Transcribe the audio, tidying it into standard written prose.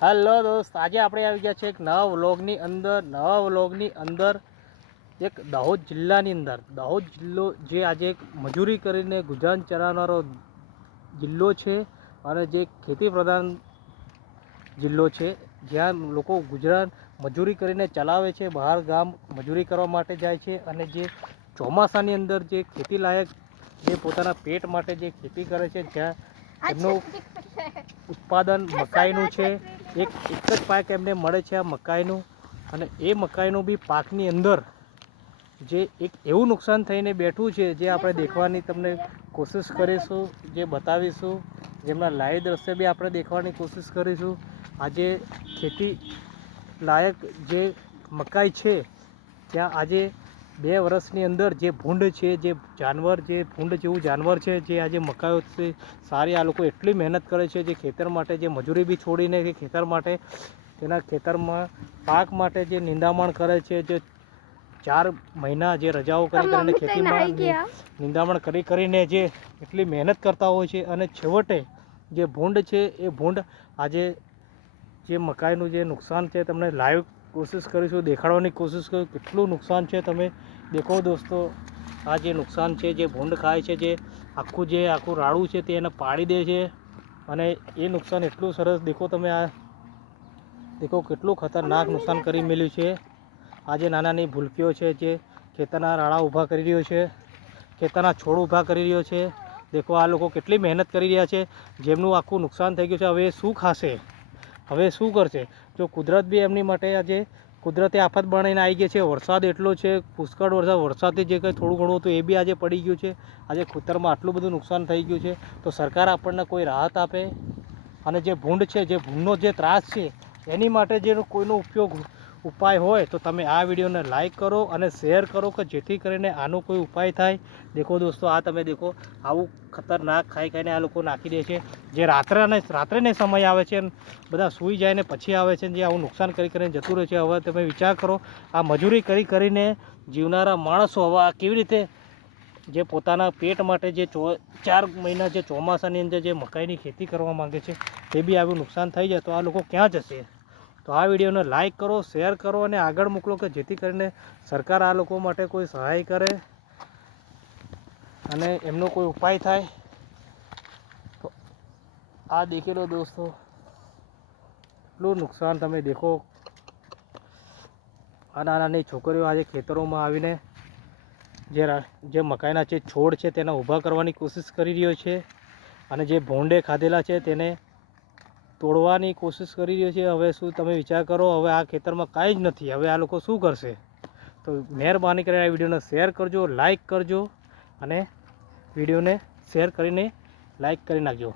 Hello દોસ્ત, આજે આપણે આવી ગયા છે એક નવા વ્લોગની અંદર એક દાહોદ જિલ્લાની અંદર. દાહોદ જિલ્લો જે આજે એક મજૂરી કરીને ગુજરાન ચલાવનારો જિલ્લો છે અને જે ખેતી પ્રધાન જિલ્લો છે, જ્યાં લોકો ગુજરાન મજૂરી કરીને ચલાવે છે, બહાર ગામ મજૂરી કરવા માટે જાય છે અને જે ચોમાસાની અંદર જે ખેતી લાયક જે પોતાના પેટ માટે જે ખેતી કરે છે, જ્યાં એમનું ઉત્પાદન મકાઈનું છે. એક જ પાક એમને મળે છે આ મકાઈનું, અને એ મકાઈનું બી પાકની અંદર જે એક એવું નુકસાન થઈને બેઠું છે જે આપણે દેખવાની તમને કોશિશ કરીશું, જે બતાવીશું, જેમના લાઈવ દ્રશ્ય બી આપણે દેખવાની કોશિશ કરીશું. આજે ખેતી લાયક જે મકાઈ છે ત્યાં આજે 2 વર્ષની અંદર જે ભૂંડ છે, જે જાનવર, જે ભૂંડ જેવું જાનવર છે, જે આજે મકાઈઓ છે સારી, આ લોકો એટલી મહેનત કરે છે જે ખેતર માટે, જે મજૂરી બી છોડીને કે ખેતર માટે, તેના ખેતરમાં પાક માટે જે નિંદામણ કરે છે, જે 4 મહિના જે રજાઓ કરીને ખેતીમાં નિંદામણ કરીને જે એટલી મહેનત કરતા હોય છે, અને છેવટે જે ભૂંડ છે એ ભૂંડ આજે જે મકાઈનું જે નુકસાન છે તમને લાઈવ કોશિશ કરીશું, દેખાડવાની કોશિશ કરીશું કેટલું નુકસાન છે. તમે દેખો દોસ્તો, આ જે નુકસાન છે, જે ભૂંડ ખાય છે, જે આખું રાડું છે તે એને પાડી દે છે, અને એ નુકસાન એટલું સરસ દેખો તમે. આ દેખો કેટલું ખતરનાક નુકસાન કરી મેલ્યું છે. આ જે નાની ભૂલકીઓ છે જે ખેતરના રાડા ઊભા કરી રહ્યો છે, ખેતરના છોડ ઊભા કરી રહ્યો છે. દેખો આ લોકો કેટલી મહેનત કરી રહ્યા છે, જેમનું આખું નુકસાન થઈ ગયું છે. હવે શું ખાશે, હવે શું કરશે? જો કુદરત બી એમની માટે આજે કુદરતી આફત બનીને આવી ગઈ છે. વરસાદ એટલો છે, પુષ્કળ વરસાદથી જે કંઈ થોડું ઘણું હતું એ બી આજે પડી ગયું છે. આજે ખેતરમાં આટલું બધું નુકસાન થઈ ગયું છે, તો સરકાર આપણને કોઈ રાહત આપે, અને જે ભૂંડ છે, જે ભૂંડનો જે ત્રાસ છે એની માટે જે કોઈનો ઉપાય હોય તો તમે આ વિડીયોને લાઈક કરો અને શેર કરો, કે જેથી કરીને આનો કોઈ ઉપાય થાય. દેખો દોસ્તો, આ તમે દેખો, આવું ખતરનાક ખાઈને આ લોકો નાખી દે છે. જે રાત્રેને સમય આવે છે, બધા સૂઈ જાય ને પછી આવે છે, જે આવું નુકસાન કરીને જતું રહે છે. હવે તમે વિચાર કરો, આ મજૂરી કરીને જીવનારા માણસો હવે આ કેવી રીતે જે પોતાના પેટ માટે જે 4 મહિના જે ચોમાસાની અંદર જે મકાઈની ખેતી કરવા માંગે છે, તે બી આવું નુકસાન થઈ જાય તો આ લોકો ક્યાં જશે? તો આ વિડીયોને લાઈક કરો, શેર કરો અને આગળ મોકલો, કે જેથી કરીને સરકાર આ લોકો માટે કોઈ સહાય કરે અને એમનો કોઈ ઉપાય થાય. તો આ દેખી લો દોસ્તો, એટલું નુકસાન તમે દેખો. આ નાની છોકરીઓ આજે ખેતરોમાં આવીને જે મકાઈના જે છોડ છે તેને ઊભા કરવાની કોશિશ કરી રહ્યો છે, અને જે ભોંડે ખાધેલા છે તેને તોડવાની કોશિશ કરી રહ્યો છે. હવે શું તમે વિચાર કરો, હવે આ ખેતરમાં કાંઈ જ નથી, હવે આ લોકો શું કરશે? તો મહેરબાની કરીને આ વિડીયોને શેર કરજો, લાઈક કરજો, અને વિડીયોને શેર કરીને લાઈક કરી નાખજો.